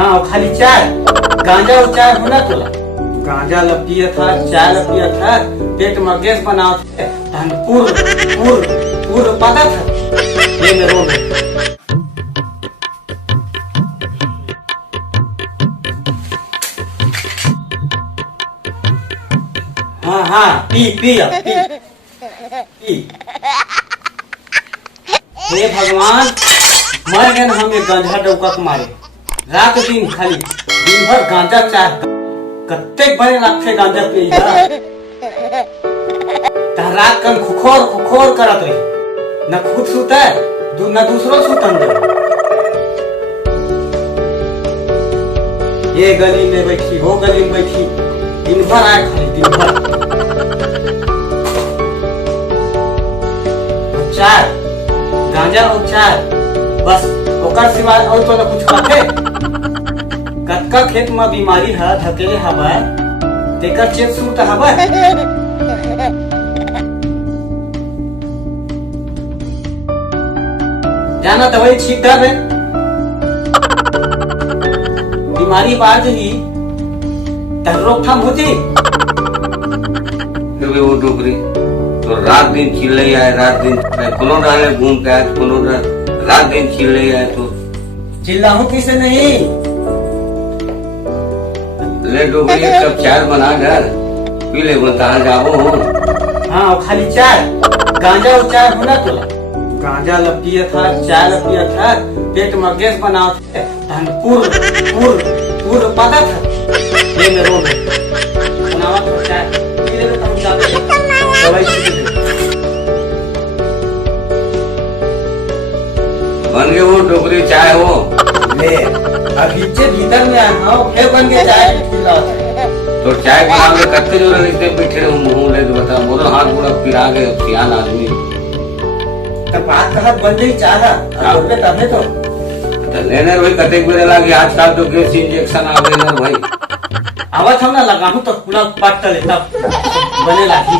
हाँ और खाली चाय, गांजा और चाय होना तोला। गांजा ला पिया था, चाय ला पिया था, पेट में गैस बनाओ थे, पूर पूर पूर पता था ये में रोग है। हाँ हाँ पी पी पी पी। हे भगवान, मर गए हम एक गांजा डौका के मारे। रात दिन खाली दिन भर गांजा चाय, कत्ते बड़े लगते गांजा पिया। रात कन खुखोर खुखोर करत रही, न खुद सुते न दूसरो सुतन दे। ये गली में बैठी, वो गली में बैठी, दिन भर आए खाली दिन भर चाय, गांजा और चाय, बस ओकर सिवाय और तो कुछ खाते। कतका खेत में बीमारी है, धकेले हवा, तेकर चेक सूट हवा। जाना दवाई छीट दे, बीमारी बाढ़ ही तब रोकथाम होती। वो डोकरी तो रात दिन चिल्ले आए, रात दिन कोनो डाले घूम के आए, कोनो रात दिन चिल्ले आए तो चिल्लाहू किसे नहीं। ले डोकरी एक कप चाय बना घर पी ले, कहा जाओ हो। हाँ और खाली चाय, गांजा और चाय होना तोला। गांजा ला पिया था, चाय ला पिया था, पेट में गैस बनाओ थे, पूर पूर पूर पता था ये में रोग है। बनावा तो चाय पी ले तो हम जाते दवाई छीट दे। बन गए वो डोकरी चाय हो ले अभी भीतर में आया हूँ, फिर बन गया चाय पिला। तो चाय बना के कत्ते जो रहते बैठे रहे मुंह ले बता, मोर हाथ पूरा पिरा गए सियान आदमी। तब बात कहा बन गई चाह तबे तो लेने भाई कते बेरे लागी। आजकल तो गैस इंजेक्शन आ गए ना भाई, आवत हम ना लगाहूं तो पूरा पट ले तब बने लागी।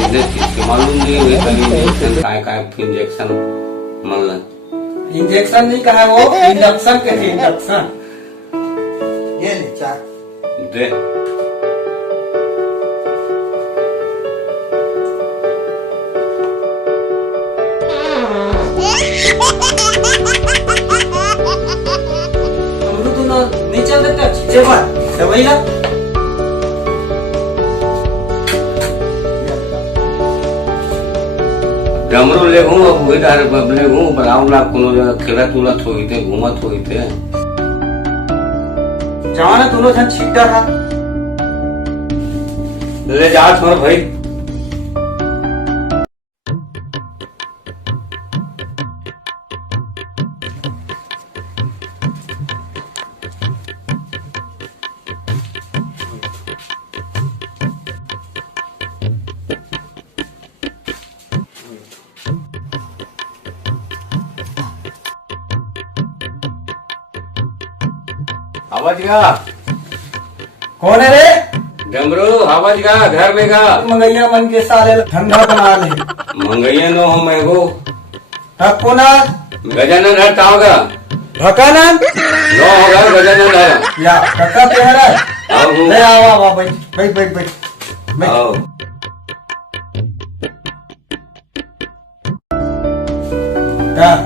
ऐसे चीज के मालूम नहीं है कहीं इंजेक्शन काय इंजेक्शन मतलब इंजेक्शन नहीं कहा, वो इंडक्शन के थे, इंडक्शन। ये ले चाय दे। नहीं चल देता चेवा दवाई ला। डमरू ले घूम अब वही डारे बबले घूम बनाऊ ला कोनो खेलत उलत होई थे, घूमत होई थे। जवाना दोनों जन छीटा था। ले जा छोड़ भाई। आवाज गा कौन है रे? डमरू आवाज गा घर में गा। मंगैया मन के सारे धंधा बना ले। मंगैया नो हम एगो तब कोना गजानन हर ताओगा भकाना नो होगा गजानन हर या कक्का पेहरा आओ ले आवा बैठ बैठ बैठ बैठ आओ।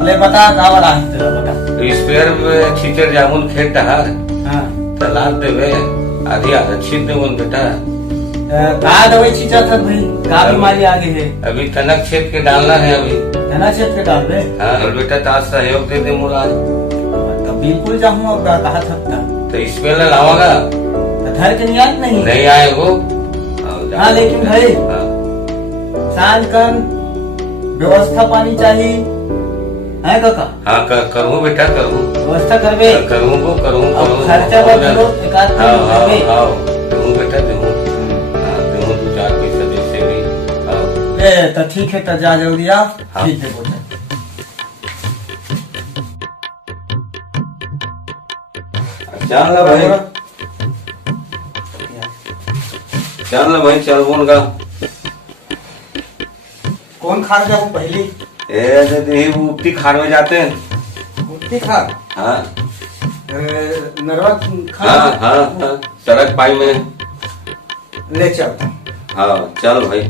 ले बता का वाला है तेरा बता। स्पेयर में खींचर जामुन खेत है, हाँ तालाब देवे आधी आधा छीन दे बेटा। का दवाई छींचा था भाई, का बीमारी आगे है? अभी तनक छेद के डालना है अभी। तना छेद के डाल दे। हाँ और बेटा ताज सहयोग दे दे मुराद। तो बिल्कुल जाऊँ अब कहा था तो स्पेयर लावागा घर के नहीं आए वो। हाँ लेकिन भाई सांझ कन व्यवस्था पानी चाहिए है काका। हाँ करूँ बेटा करूँ, व्यवस्था करबे करूँ खर्चा बदलो एक आध दूँ बेटा दूँ दो चार पैसा जैसे भी। तो ठीक है तो जा जल्दी आओ। ठीक है बोले चल ला भाई, चल ला भाई चल बोल का। कौन खार जाऊँ पहली? ये उपती खार में जाते हैं। उपती खार? हाँ नरवा हाँ हाँ हाँ सड़क पाई में ले चलता। हाँ चल भाई।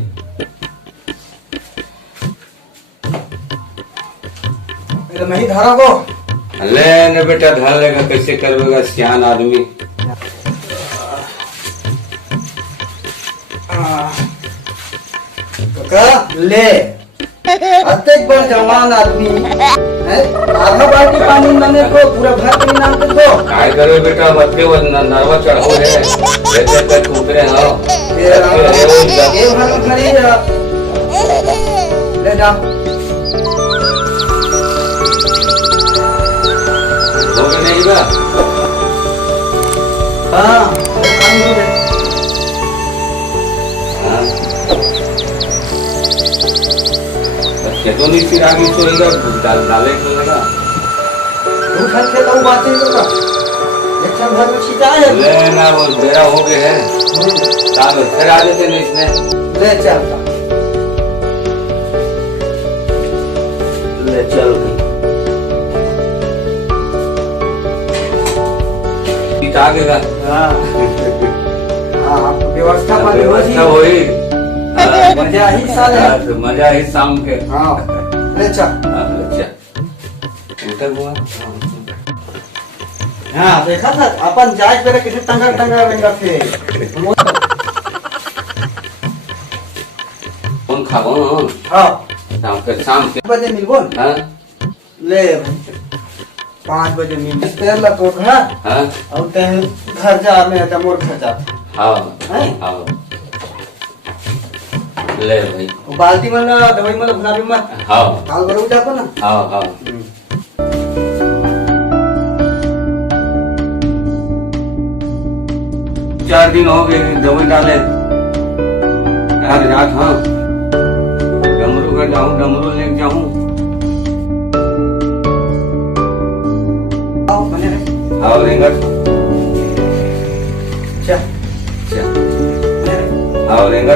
नहीं धरा को ले न बेटा धर लेगा, कैसे करवेगा सियान आदमी। काका ले अत्यक बड़ जवान आदमी है, आधा बाल्टी पानी नने को पूरा भर के नाम के दो। काय करे बेटा, मत वो नरवा चढ़ो है जैसे तक उतरे। हाँ ये भर खड़ी ले जा। हो गया नहीं बा? हाँ पानी दे। हाँ खेतों में फिर आगे सोएगा, डाले तो लगा तू घर खेता हूँ बातें होगा एक घर में छिटा है। ले ना वो मेरा हो गया है साल फिर आ जाते नहीं इसमें। ले चलता ले चल आगेगा। हाँ हाँ व्यवस्था बनी व्यवस्था होई। मजा ही साल है। तो मजा ही शाम के। हाँ ले चल। अच्छा उतर हुआ। हाँ देखा था अपन जाए पहले किसी टंगा टंगा रहेगा फिर कौन खाओ। हाँ शाम के बजे मिलबो न? हाँ ले 5 बजे मिल तेल ला तो घर हाँ और ते घर जा में त मोर घर जा। हाँ हैं? हाँ ले भाई बाल्टी में ना दवाई में भुनाबी मत। हाँ काल बरू जापो ना। हाँ हाँ 4 दिन हो गए दवाई डाले। आज रात हाँ डमरू का जाऊँ, डमरू लेके जाऊँ। आओ बने रहे। हाँ रेंगा चल हाँ रेंगा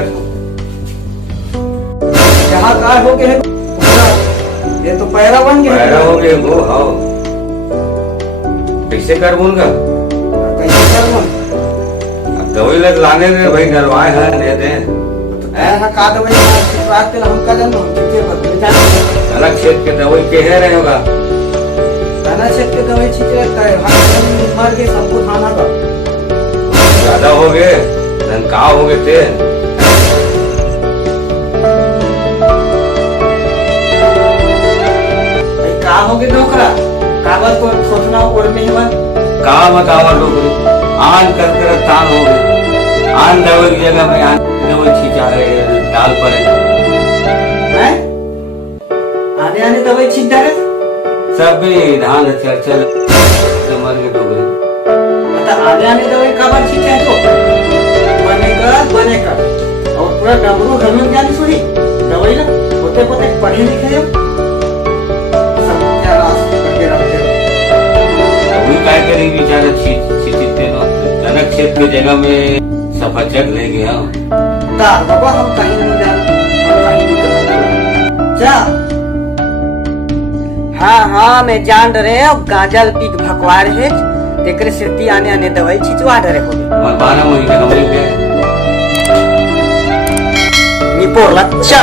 जहाँ कार हो गए ये तो पैरा बन गया। पैरा हो गए वो। हाँ कैसे कर बोलगा, कैसे कर बोल दवाई लग लाने में भाई डलवाए हैं दे दे। ऐसा का दवाई बात के हम का जानो ठीक है बता जान। अलग क्षेत्र के दवाई के है रहेगा। खाना चेक के दवाई ठीक रहता है। हम मर के सबको खाना का ज्यादा हो गए धन का हो गए थे। भाई का हो गए डोकरा कागज को खोदना और में ही बन का बतावा लोग आन कर कर तान हो गए। आन दवाई की जगह में आन दवाई छींचा रहे डाल पर हैं आने आने दवाई छींच दे रहे सब भी धान चल चल मर गए डोगरे। बता आने आने दवाई का बार छींचे तो बनेगा और पूरा डमरू घर में जानी छोड़ी दवाई ना होते पोते पढ़े लिखे हो सब क्या रास्ते करके रखते हो। वही काय करेंगे बेचारा छींचते ना जनक क्षेत्र की जगह में सफाचक ले गया। तार बाबा हम कहीं नहीं जाना हम कहीं नहीं करना जा। हाँ हाँ मैं जान रहे अब गांजा पी के भकवार है तेरे सिरती आने आने दवाई छिचवा डरे हो और 12 महीने कमरे पे निपोर लच्छा